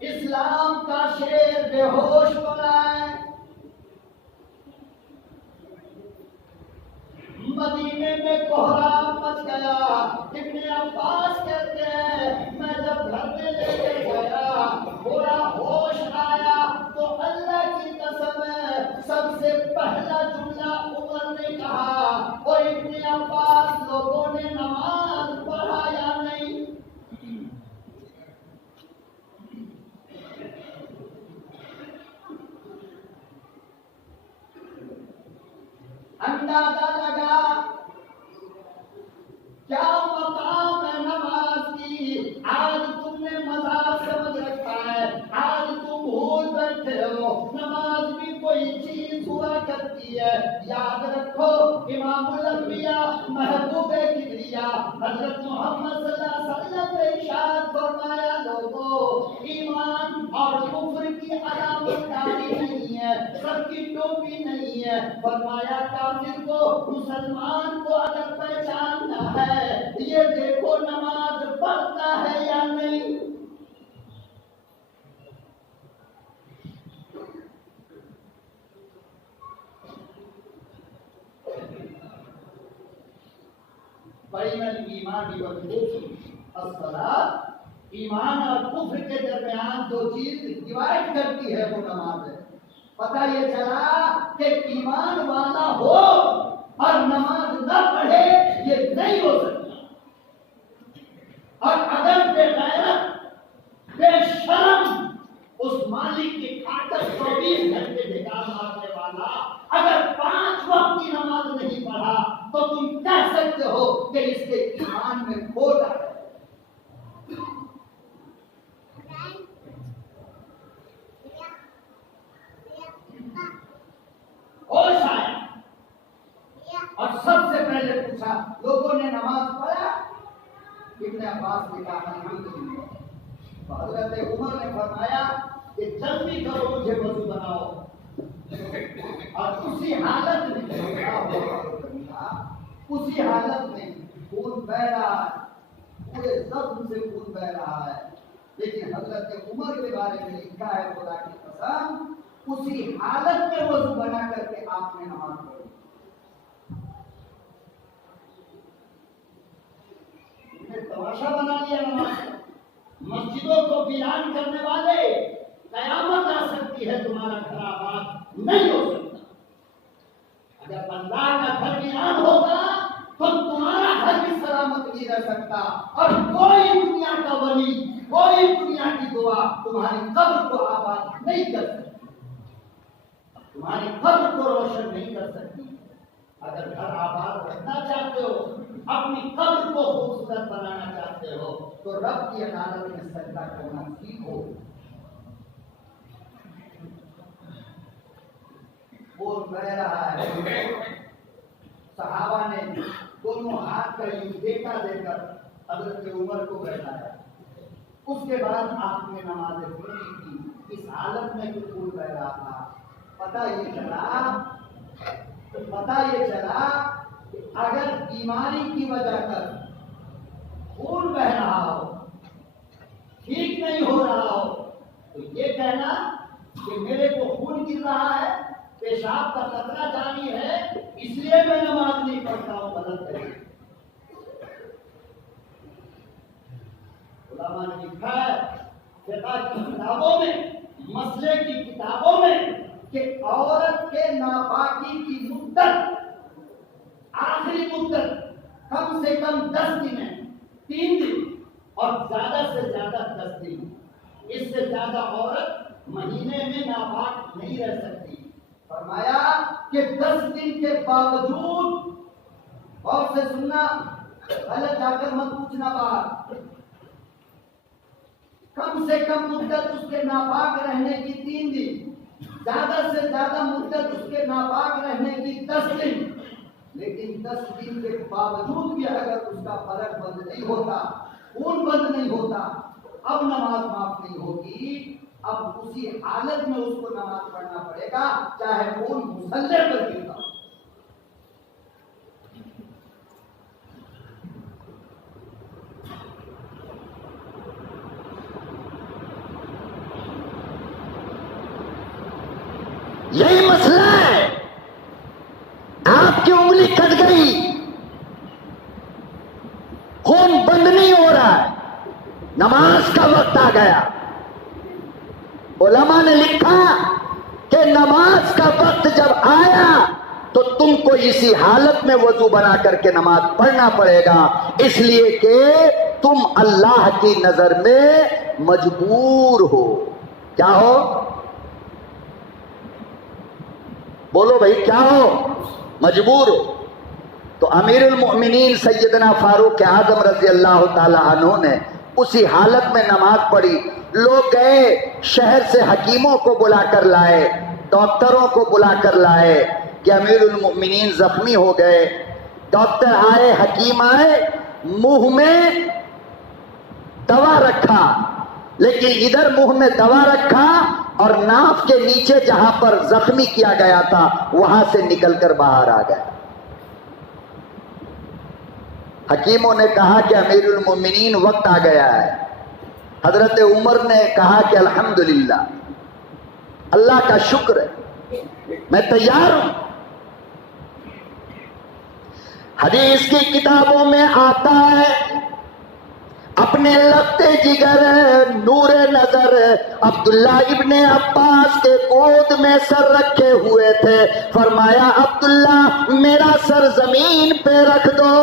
اسلام کا شیر بے ہوش پڑا ہے. مدینے میں کوہرام مچ گیا. ابن عباس کہتے ہیں میں جب گھر میں لے کے گیا تھوڑا ہوش آیا تو اللہ کی قسم سب سے پہلا جملہ عمر نے کہا، اور ابن عباس لوگوں نے نماز پڑھا یا نہیں؟ اندازہ لگا کیا مقام ہے نماز کی. آج تم نے مذاق سمجھ رکھا ہے، آج تم بھول بیٹھے ہو نماز بھی کوئی کوئی چیز ہوا کرتی ہے، یاد رکھو امام الانبیاء محبوب کبریا حضرت محمد صلی اللہ علیہ وسلم نے ارشاد فرمایا لوگوں ایمان اور کفر کی علامت داڑھی نہیں ہے، سر کی ٹوپی نہیں ہے، فرمایا کافر کو مسلمان کو اگر پہچاننا ہے یہ دیکھو نماز پڑھتا ہے یا نہیں۔ بین الایمان والکفر الصلاۃ، ایمان اور کفر کے درمیان جو چیز ڈیوائڈ کرتی ہے وہ نماز ہے۔ پتہ یہ چلا کہ ایمان والا ہو اور نماز نہ پڑھے یہ نہیں ہو سکتا، اور اگر بے غیرت بے شرم اس مالک کی خاطر 24 گھنٹے ڈھکا مارنے والا اگر 5 وقت کی نماز نہیں پڑھا تو تم کہہ سکتے ہو کہ اس کے ایمان میں کھوٹ ہے۔ ہوش آیا اور سب سے پہلے پوچھا لوگوں نے نماز پڑھا؟ ابن عباس نے کہا الحمدللہ۔ تو حضرت عمر نے فرمایا کہ جلدی کرو مجھے وضو بناؤ، اور اسی حالت میں خون بہ رہا ہے، پورے زخم سے خون بہ رہا ہے، لیکن حضرت عمر کے بارے میں لکھا ہے خدا کی قسم اسی حالت میں وضو بنا کر کے آپ نے نماز پڑھی۔ تماشا بنا لیا نماز۔ مسجدوں کو ویران کرنے والے قیامت آ سکتی ہے تمہارا گھر آباد نہیں ہو سکتا۔ اگر اللہ کا گھر ویران ہوگا تو تمہارا گھر بھی سلامت نہیں رہ سکتا، اور کوئی دنیا کا ولی، کوئی دنیا کی دعا تمہاری قبر کو آباد نہیں کر سکتی، تمہاری قبر کو روشن نہیں کر سکتی۔ اگر گھر آباد رکھنا چاہتے ہو، اپنی قبر کو خوبصورت بنانا چاہتے ہو تو رب کی عدالت میں سجدہ کرنا سیکھو۔ خون بہ رہا ہے، صحابہ نے دونوں ہاتھ کا یوں دیکھا دے کر حضرت عمر کو بیٹھایا، اس کے بعد آپ نے نماز پڑھی کی۔ اس حالت میں جو خون بہ رہا تھا، پتہ یہ چلا کہ اگر بیماری کی وجہ کر خون بہ رہا ہو، ٹھیک نہیں ہو رہا ہو، تو یہ کہنا کہ میرے کو خون گر رہا ہے، پیشاب کا قطرہ جاری ہے اس لیے میں نماز نہیں پڑھتا ہوں، غلط ہے۔ علماء نے لکھا ہے فقہ کی کتابوں میں، مسئلے کی کتابوں میں، کہ عورت کے ناپاکی کی مدت، آخری مدت کم سے کم 10 دن ہے، 3 دن اور زیادہ سے زیادہ 10 دن۔ اس سے زیادہ عورت مہینے میں ناپاک نہیں رہ سکتی۔ فرمایا کہ 10 دن کے باوجود، اور سے سننا، غلط جا کر مت پوچھنا بات، کم سے کم مدت اس کے ناپاک رہنے کی 3 دن، زیادہ سے زیادہ مدت اس کے ناپاک رہنے کی 10 دن، لیکن 10 دن کے باوجود بھی اگر اس کا فرق بند نہیں ہوتا، خون بند نہیں ہوتا، اب نماز معاف نہیں ہوگی، اب اسی حالت میں اس کو نماز پڑھنا پڑے گا، چاہے خون مصلی پر گرتا ہو۔ یہی مسئلہ ہے، آپ کی انگلی کٹ گئی، خون بند نہیں ہو رہا ہے، نماز کا وقت آ گیا۔ علماء نے لکھا کہ نماز کا وقت جب آیا تو تم کو اسی حالت میں وضو بنا کر کے نماز پڑھنا پڑے گا، اس لیے کہ تم اللہ کی نظر میں مجبور ہو۔ کیا ہو؟ بولو بھائی، کیا ہو؟ مجبور ہو۔ تو امیر المؤمنین سیدنا فاروق اعظم رضی اللہ تعالی عنہ نے اسی حالت میں نماز پڑھی۔ لوگ گئے شہر سے حکیموں کو بلا کر لائے، ڈاکٹروں کو بلا کر لائے کہ امیر المؤمنین زخمی ہو گئے. ڈاکٹر آئے, حکیم آئے, منہ میں دوا رکھا, لیکن ادھر منہ میں دوا رکھا اور ناف کے نیچے جہاں پر زخمی کیا گیا تھا وہاں سے نکل کر باہر آ گیا. حکیموں نے کہا کہ امیر المومنین وقت آ گیا ہے. حضرت عمر نے کہا کہ الحمدللہ, اللہ کا شکر ہے, میں تیار ہوں. حدیث کی کتابوں میں آتا ہے اپنے لگتے جگر نور نظر عبداللہ ابن عباس کے گود میں سر رکھے ہوئے تھے. فرمایا عبداللہ میرا سر زمین پہ رکھ دو,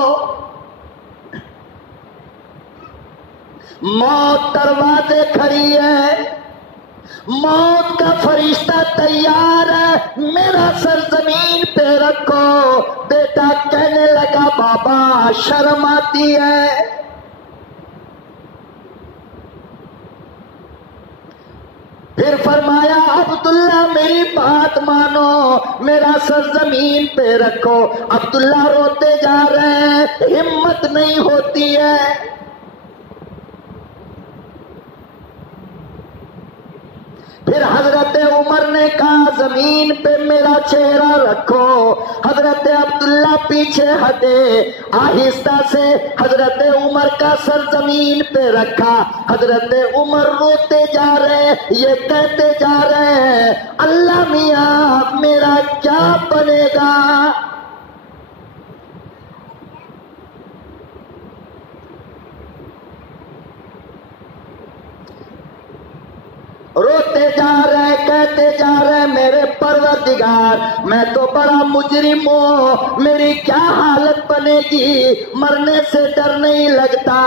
موت دروازے کھڑی ہے, موت کا فرشتہ تیار ہے, میرا سر زمین پہ رکھو. بیٹا کہنے لگا بابا شرم آتی ہے. پھر فرمایا عبداللہ میری بات مانو, میرا سر زمین پہ رکھو. عبداللہ روتے جا رہے ہیں, ہمت نہیں ہوتی ہے. پھر حضرت عمر نے کہا زمین پہ میرا چہرہ رکھو. حضرت عبداللہ پیچھے ہٹے, آہستہ سے حضرت عمر کا سر زمین پہ رکھا. حضرت عمر روتے جا رہے, یہ کہتے جا رہے ہیں اللہ میاں میرا کیا بنے گا. روتے جا رہے, کہتے جا رہے میرے پروردگار میں تو بڑا مجرم ہوں, میری کیا حالت بنے گی. مرنے سے ڈر نہیں لگتا,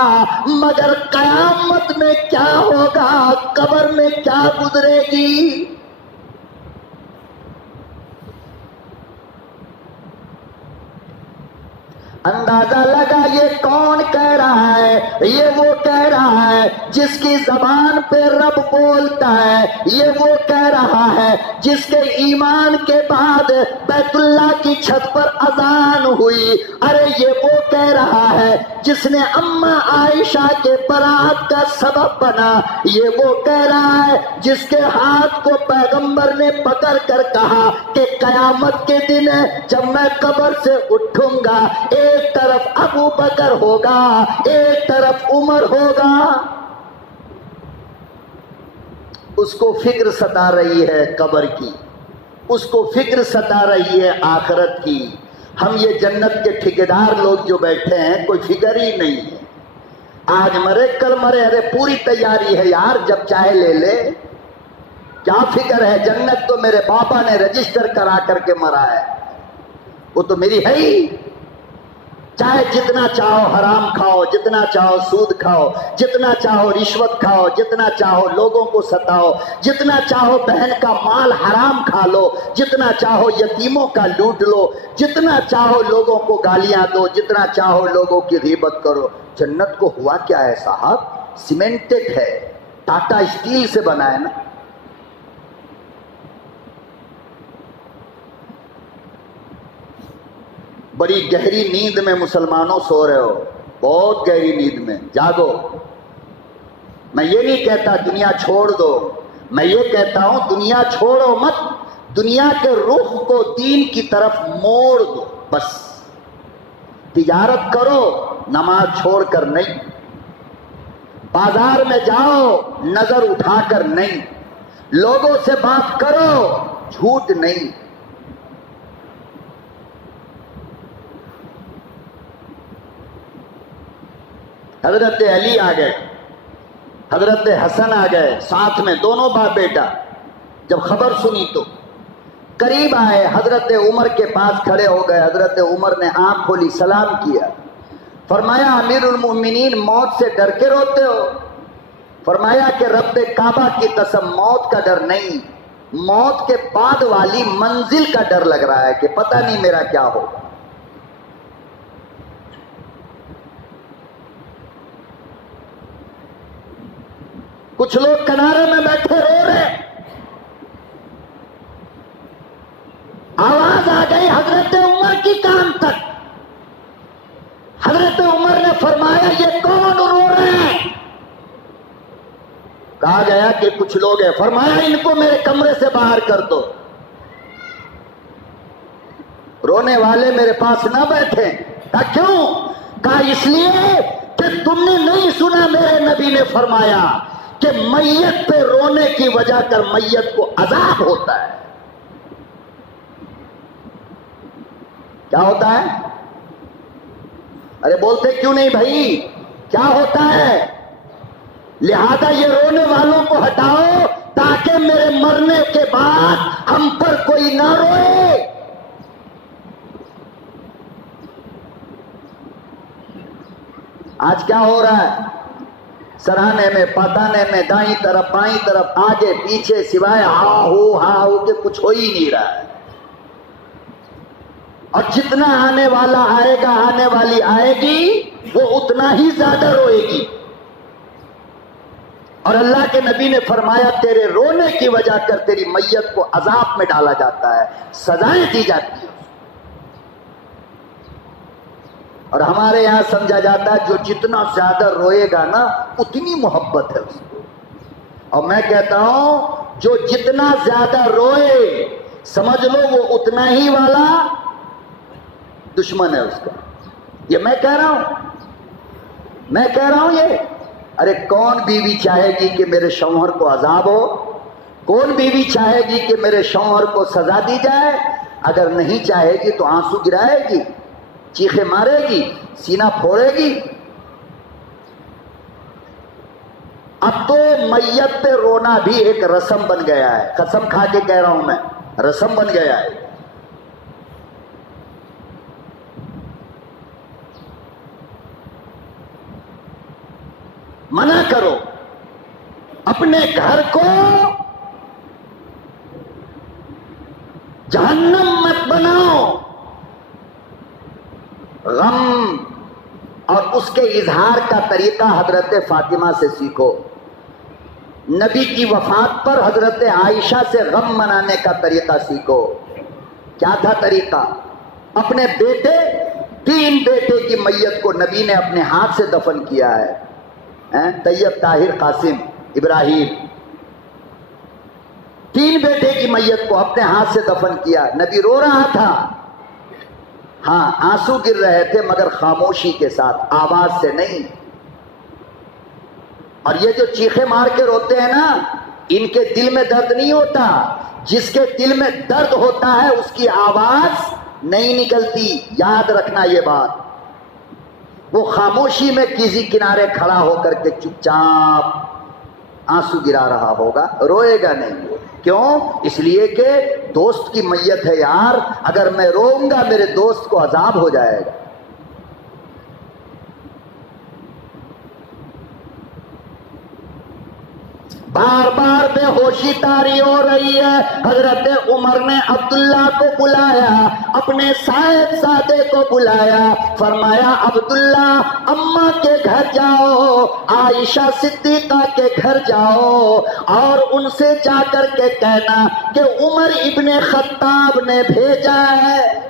مگر قیامت میں کیا ہوگا, قبر میں کیا گزرے گی. اندازہ لگا یہ کون کہہ رہا ہے, یہ وہ کہہ رہا ہے جس کی زبان پہ رب بولتا ہے, یہ وہ کہہ رہا ہے جس کے ایمان کے بعد بیت اللہ کی چھت پر اذان ہوئی. ارے یہ وہ کہہ رہا ہے جس نے اماں عائشہ کے برات کا سبب بنا, یہ وہ کہہ رہا ہے جس کے ہاتھ کو پیغمبر نے پکڑ کر کہا کہ قیامت کے دن جب میں قبر سے اٹھوں گا ایک طرف ابو بکر ہوگا, ایک طرف عمر ہوگا. اس کو فکر ستا رہی ہے قبر کی, اس کو فکر ستا رہی ہے آخرت کی. ہم یہ جنت کے ٹھیکیدار لوگ جو بیٹھے ہیں کوئی فکر ہی نہیں ہے. آج مرے کل مرے, ارے پوری تیاری ہے یار, جب چاہے لے لے, کیا فکر ہے. جنت تو میرے پاپا نے رجسٹر کرا کر کے مرا ہے, وہ تو میری ہے ہی. چاہے جتنا چاہو حرام کھاؤ, جتنا چاہو سود کھاؤ, جتنا چاہو رشوت کھاؤ, جتنا چاہو لوگوں کو ستاؤ, جتنا چاہو بہن کا مال حرام کھا لو, جتنا چاہو یتیموں کا لوٹ لو, جتنا چاہو لوگوں کو گالیاں دو, جتنا چاہو لوگوں کی غیبت کرو. جنت کو ہوا کیا ہے صاحب, سیمنٹڈ ہے, ٹاٹا اسٹیل سے بنا ہے نا. بڑی گہری نیند میں مسلمانوں سو رہے ہو, بہت گہری نیند میں, جاگو. میں یہ نہیں کہتا دنیا چھوڑ دو, میں یہ کہتا ہوں دنیا چھوڑو مت, دنیا کے رخ کو دین کی طرف موڑ دو. بس تجارت کرو, نماز چھوڑ کر نہیں. بازار میں جاؤ, نظر اٹھا کر نہیں. لوگوں سے بات کرو, جھوٹ نہیں. حضرت علی آ گئے, حضرت حسن آ گئے, ساتھ میں دونوں باپ بیٹا. جب خبر سنی تو قریب آئے, حضرت عمر کے پاس کھڑے ہو گئے. حضرت عمر نے آنکھ کھولی, سلام کیا. فرمایا امیر المؤمنین موت سے ڈر کے روتے ہو؟ فرمایا کہ رب کعبہ کی قسم موت کا ڈر نہیں, موت کے بعد والی منزل کا ڈر لگ رہا ہے کہ پتہ نہیں میرا کیا ہوگا. کچھ لوگ کنارے میں بیٹھے رو رہے, حضرت عمر کی کان تک. حضرت عمر نے فرمایا یہ کون رو رہے ہیں؟ کہا گیا کہ کچھ لوگ ہیں. فرمایا ان کو میرے کمرے سے باہر کر دو. رونے والے میرے پاس نہ بیٹھے. کہا کیوں؟ کہا اس لیے کہ تم نے نہیں سنا میرے نبی نے فرمایا کہ میت پہ رونے کی وجہ کر میت کو عذاب ہوتا ہے. کیا ہوتا ہے؟ ارے بولتے کیوں نہیں بھائی؟ کیا ہوتا ہے؟ لہذا یہ رونے والوں کو ہٹاؤ تاکہ میرے مرنے کے بعد ہم پر کوئی نہ روئے. آج کیا ہو رہا ہے؟ سرانے میں، پتانے میں، دائیں طرف بائیں طرف، آگے پیچھے، سوائے ہا ہو کے کچھ ہو ہی نہیں رہا ہے. اور جتنا آنے والا آئے گا، آنے والی آئے گی، وہ اتنا ہی زیادہ روئے گی. اور اللہ کے نبی نے فرمایا تیرے رونے کی وجہ کر تیری میت کو عذاب میں ڈالا جاتا ہے، سزائیں دی جاتی ہیں. اور ہمارے یہاں سمجھا جاتا ہے جو جتنا زیادہ روئے گا نا اتنی محبت ہے اس کو. اور میں کہتا ہوں جو جتنا زیادہ روئے سمجھ لو وہ اتنا ہی والا دشمن ہے اس کا. یہ میں کہہ رہا ہوں یہ. ارے کون بیوی چاہے گی کہ میرے شوہر کو عذاب ہو؟ کون بیوی چاہے گی کہ میرے شوہر کو سزا دی جائے؟ اگر نہیں چاہے گی تو آنسو گرائے گی، چیخے مارے گی، سینہ پھوڑے گی. اب تو میت پہ رونا بھی ایک رسم بن گیا ہے. قسم کھا کے کہہ رہا ہوں میں، رسم بن گیا ہے. منع کرو، اپنے گھر کو جہنم مت بناؤ. غم اور اس کے اظہار کا طریقہ حضرت فاطمہ سے سیکھو. نبی کی وفات پر حضرت عائشہ سے غم منانے کا طریقہ سیکھو. کیا تھا طریقہ؟ اپنے بیٹے، 3 بیٹے کی میت کو نبی نے اپنے ہاتھ سے دفن کیا ہے. طیب، طاہر، قاسم، ابراہیم، 3 بیٹے کی میت کو اپنے ہاتھ سے دفن کیا. نبی رو رہا تھا، ہاں آنسو گر رہے تھے مگر خاموشی کے ساتھ، آواز سے نہیں. اور یہ جو چیخے مار کے روتے ہیں نا، ان کے دل میں درد نہیں ہوتا. جس کے دل میں درد ہوتا ہے اس کی آواز نہیں نکلتی. یاد رکھنا یہ بات. وہ خاموشی میں کسی کنارے کھڑا ہو کر کے چپ چاپ آنسو گرا رہا ہوگا، روئے گا نہیں. کیوں؟ اس لیے کہ دوست کی میت ہے یار، اگر میں روؤں گا میرے دوست کو عذاب ہو جائے گا. بار بار بے ہوشی طاری ہو رہی ہے. حضرت عمر نے عبداللہ کو بلایا، اپنے صاحب زادے کو بلایا. فرمایا عبداللہ اماں کے گھر جاؤ، عائشہ صدیقہ کے گھر جاؤ اور ان سے جا کر کے کہنا کہ عمر ابن خطاب نے بھیجا ہے.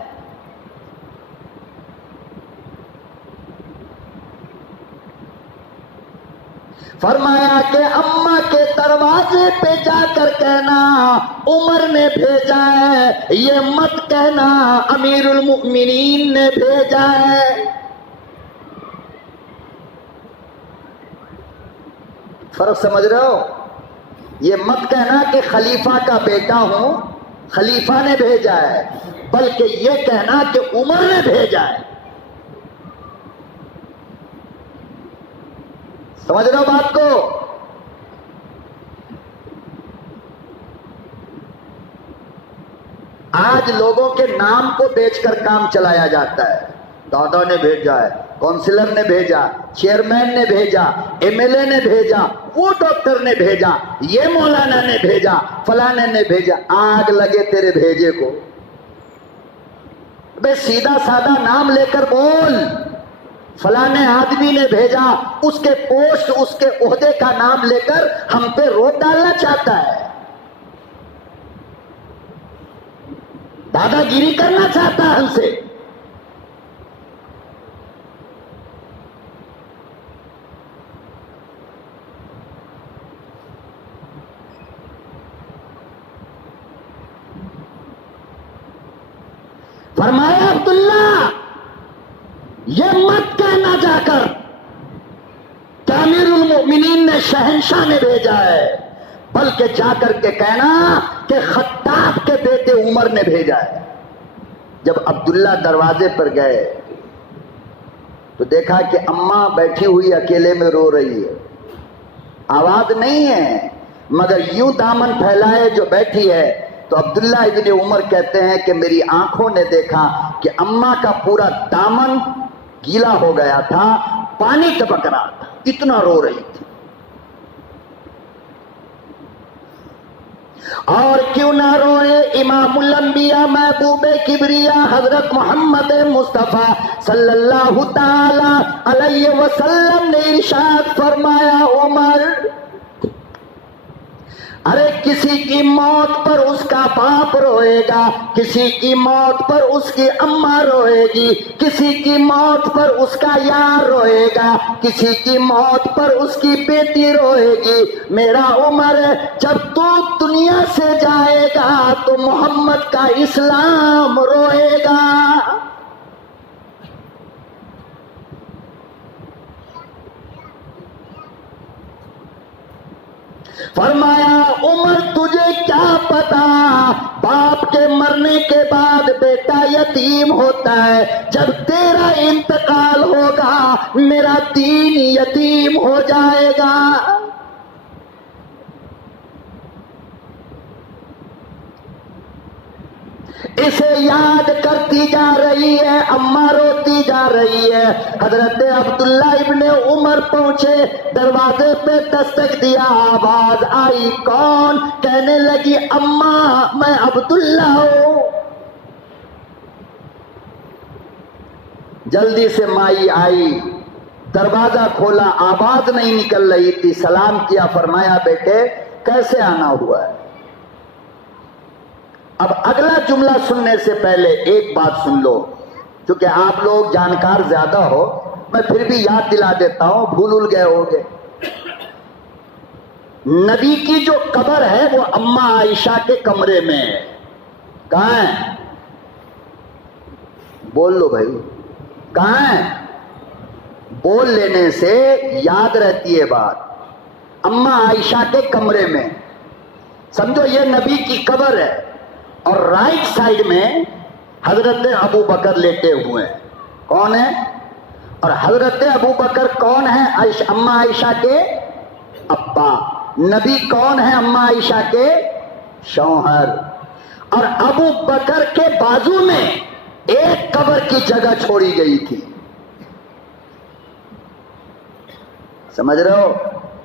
فرمایا کہ اماں کے دروازے پہ جا کر کہنا عمر نے بھیجا ہے، یہ مت کہنا امیر المؤمنین نے بھیجا ہے. فرق سمجھ رہے ہو؟ یہ مت کہنا کہ خلیفہ کا بیٹا ہوں، خلیفہ نے بھیجا ہے، بلکہ یہ کہنا کہ عمر نے بھیجا ہے. سمجھ رہے ہو بات کو؟ آج لوگوں کے نام کو بیچ کر کام چلایا جاتا ہے. دادا نے بھیجا ہے، کونسلر نے بھیجا، چیئرمین نے بھیجا، ایم ایل اے نے بھیجا، وہ ڈاکٹر نے بھیجا، یہ مولانا نے بھیجا، فلانے نے بھیجا. آگ لگے تیرے بھیجے کو. بے سیدھا سادہ نام لے کر بول. فلانے آدمی نے بھیجا، اس کے پوسٹ، اس کے عہدے کا نام لے کر ہم پہ روک ڈالنا چاہتا ہے. دادا گیری کرنا چاہتا ہے ہم سے. فرمایا عبداللہ یہ مت کہنا جا کر کہ امیر المؤمنین نے شہنشاہ نے بھیجا ہے، بلکہ جا کر کے کہنا کہ خطاب کے بیٹے عمر نے بھیجا ہے. جب عبداللہ دروازے پر گئے تو دیکھا کہ اماں بیٹھی ہوئی اکیلے میں رو رہی ہے، آواز نہیں ہے مگر یوں دامن پھیلائے جو بیٹھی ہے. تو عبداللہ ابن عمر کہتے ہیں کہ میری آنکھوں نے دیکھا کہ اماں کا پورا دامن گیلا ہو گیا تھا، پانی ٹپک رہا تھا، اتنا رو رہی تھی. اور کیوں نہ روئے امام الانبیاء محبوب کبریا حضرت محمد مصطفیٰ صلی اللہ تعالی علیہ وسلم نے ارشاد فرمایا عمر، ارے کسی کی موت پر اس کا باپ روئے گا، کسی کی موت پر اس کی اماں روئے گی، کسی کی موت پر اس کا یار روئے گا، کسی کی موت پر اس کی بیٹی روئے گی. میرا عمر جب تو دنیا سے جائے گا تو محمد کا اسلام روئے گا. فرمایا عمر تجھے کیا پتا باپ کے مرنے کے بعد بیٹا یتیم ہوتا ہے، جب تیرا انتقال ہوگا میرا دین یتیم ہو جائے گا. اسے یاد کرتی جا رہی ہے، اماں روتی جا رہی ہے. حضرت عبداللہ ابن عمر پہنچے، دروازے پہ دستک دیا، آواز آئی کون؟ کہنے لگی اماں میں عبداللہ ہوں. جلدی سے مائی آئی، دروازہ کھولا، آواز نہیں نکل رہی تھی. سلام کیا، فرمایا بیٹے کیسے آنا ہوا ہے؟ اب اگلا جملہ سننے سے پہلے ایک بات سن لو، چونکہ آپ لوگ جانکار زیادہ ہو، میں پھر بھی یاد دلا دیتا ہوں، بھول گئے ہوگے. نبی کی جو قبر ہے وہ اماں عائشہ کے کمرے میں ہے. کہاں ہے؟ بول لو بھائی، کہاں ہے؟ بول لینے سے یاد رہتی ہے بات. اماں عائشہ کے کمرے میں، سمجھو یہ نبی کی قبر ہے، اور رائٹ سائڈ میں حضرت ابو بکر لیٹے ہوئے ہیں. کون ہے؟ اور حضرت ابو بکر کون ہے؟ اماں عائشہ کے ابا. نبی کون ہے؟ اماں عائشہ کے شوہر. اور ابو بکر کے بازو میں ایک قبر کی جگہ چھوڑی گئی تھی. سمجھ رہے ہو؟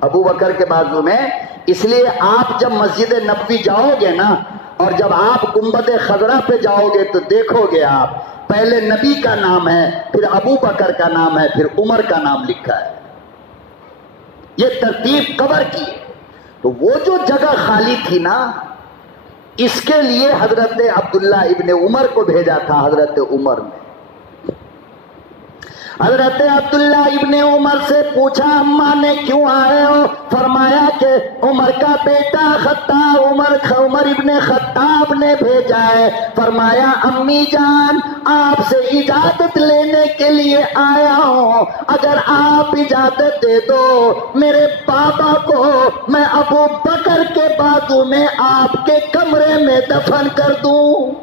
ابو بکر کے بازو میں. اس لیے آپ جب مسجد نبوی جاؤ گے نا، اور جب آپ گنبد خضرا پہ جاؤ گے تو دیکھو گے آپ پہلے نبی کا نام ہے، پھر ابو بکر کا نام ہے، پھر عمر کا نام لکھا ہے. یہ ترتیب قبر کی ہے. تو وہ جو جگہ خالی تھی نا، اس کے لیے حضرت عبداللہ ابن عمر کو بھیجا تھا حضرت عمر نے. حضرت عبداللہ ابن عمر سے پوچھا اماں نے کیوں آئے ہو؟ فرمایا کہ عمر کا بیٹا عمر ابن خطاب نے بھیجا ہے. فرمایا امی جان آپ سے اجازت لینے کے لیے آیا ہوں، اگر آپ اجازت دے دو میرے بابا کو میں ابو بکر کے بازو میں آپ کے کمرے میں دفن کر دوں.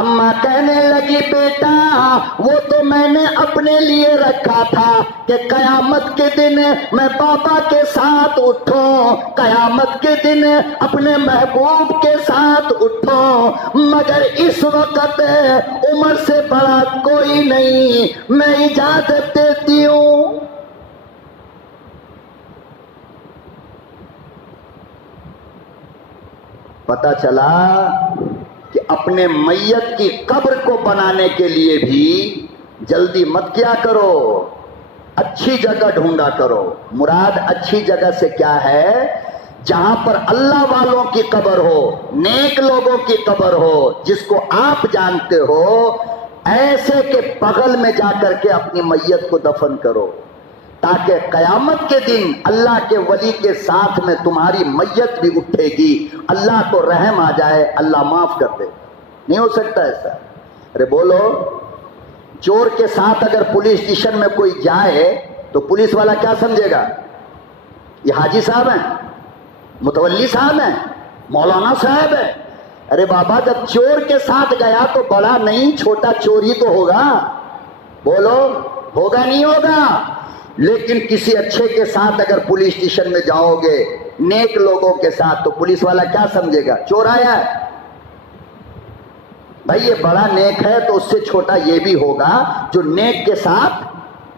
اماں کہنے لگی بیٹا وہ تو میں نے اپنے لیے رکھا تھا کہ قیامت کے دن میں بابا کے ساتھ اٹھوں، قیامت کے دن اپنے محبوب کے ساتھ اٹھوں، مگر اس وقت عمر سے بڑا کوئی نہیں، میں اجازت دیتی ہوں. پتہ چلا کہ اپنے میت کی قبر کو بنانے کے لیے بھی جلدی مت کیا کرو. اچھی جگہ ڈھونڈا کرو. مراد اچھی جگہ سے کیا ہے؟ جہاں پر اللہ والوں کی قبر ہو، نیک لوگوں کی قبر ہو، جس کو آپ جانتے ہو، ایسے کے بغل میں جا کر کے اپنی میت کو دفن کرو، تاکہ قیامت کے دن اللہ کے ولی کے ساتھ میں تمہاری میت بھی اٹھے گی، اللہ کو رحم آ جائے، اللہ معاف کر دے. نہیں ہو سکتا ایسا؟ ارے بولو. چور کے ساتھ اگر پولیس اسٹیشن میں کوئی جائے تو پولیس والا کیا سمجھے گا؟ یہ حاجی صاحب ہیں، متولی صاحب ہیں، مولانا صاحب ہیں. ارے بابا جب چور کے ساتھ گیا تو بڑا نہیں چھوٹا چور ہی تو ہوگا. بولو ہوگا نہیں ہوگا؟ لیکن کسی اچھے کے ساتھ اگر پولیس اسٹیشن میں جاؤ گے، نیک لوگوں کے ساتھ، تو پولیس والا کیا سمجھے گا؟ چور آیا ہے بھائی، یہ بڑا نیک ہے تو اس سے چھوٹا یہ بھی ہوگا جو نیک کے ساتھ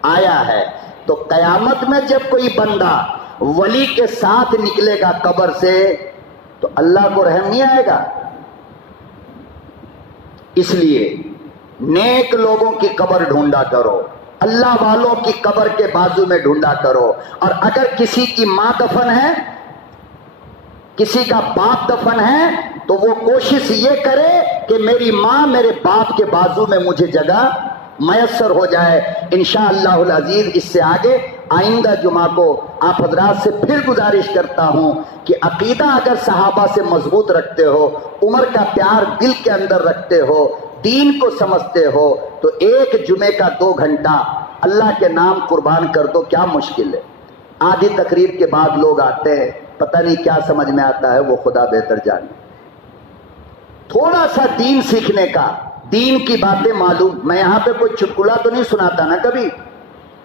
آیا ہے. تو قیامت میں جب کوئی بندہ ولی کے ساتھ نکلے گا قبر سے تو اللہ کو رحم نہیں آئے گا. اس لیے نیک لوگوں کی قبر ڈھونڈا کرو، اللہ والوں کی قبر کے بازو میں ڈھونڈا کرو. اور اگر کسی کی ماں دفن ہے، کسی کا باپ دفن ہے، تو وہ کوشش یہ کرے کہ میری ماں میرے باپ کے بازو میں مجھے جگہ میسر ہو جائے. انشاءاللہ العزیز اس سے آگے آئندہ جمعہ کو آپ حضرات سے پھر گزارش کرتا ہوں کہ عقیدہ اگر صحابہ سے مضبوط رکھتے ہو، عمر کا پیار دل کے اندر رکھتے ہو، دین کو سمجھتے ہو، تو ایک جمعے کا 2 گھنٹہ اللہ کے نام قربان کر دو. کیا مشکل ہے؟ آدھی تقریر کے بعد لوگ آتے ہیں، پتہ نہیں کیا سمجھ میں آتا ہے، وہ خدا بہتر جانے. تھوڑا سا دین سیکھنے کا، دین کی باتیں معلوم. میں یہاں پہ کوئی چٹکلا تو نہیں سناتا نا کبھی؟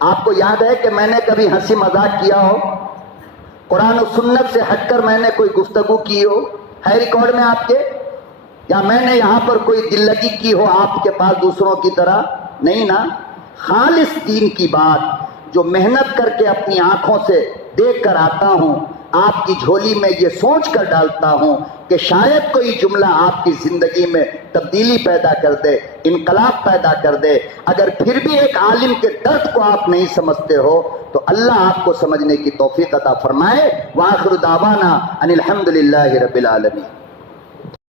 آپ کو یاد ہے کہ میں نے کبھی ہنسی مذاق کیا ہو؟ قرآن و سنت سے ہٹ کر میں نے کوئی گفتگو کی ہو؟ ہے ریکارڈ میں آپ کے؟ یا میں نے یہاں پر کوئی دل لگی کی ہو آپ کے پاس دوسروں کی طرح؟ نہیں نا. خالص دین کی بات جو محنت کر کے اپنی آنکھوں سے دیکھ کر آتا ہوں، آپ کی جھولی میں یہ سوچ کر ڈالتا ہوں کہ شاید کوئی جملہ آپ کی زندگی میں تبدیلی پیدا کر دے، انقلاب پیدا کر دے. اگر پھر بھی ایک عالم کے درد کو آپ نہیں سمجھتے ہو تو اللہ آپ کو سمجھنے کی توفیق عطا فرمائے. وآخر دعوانا ان الحمدللہ رب العالمین.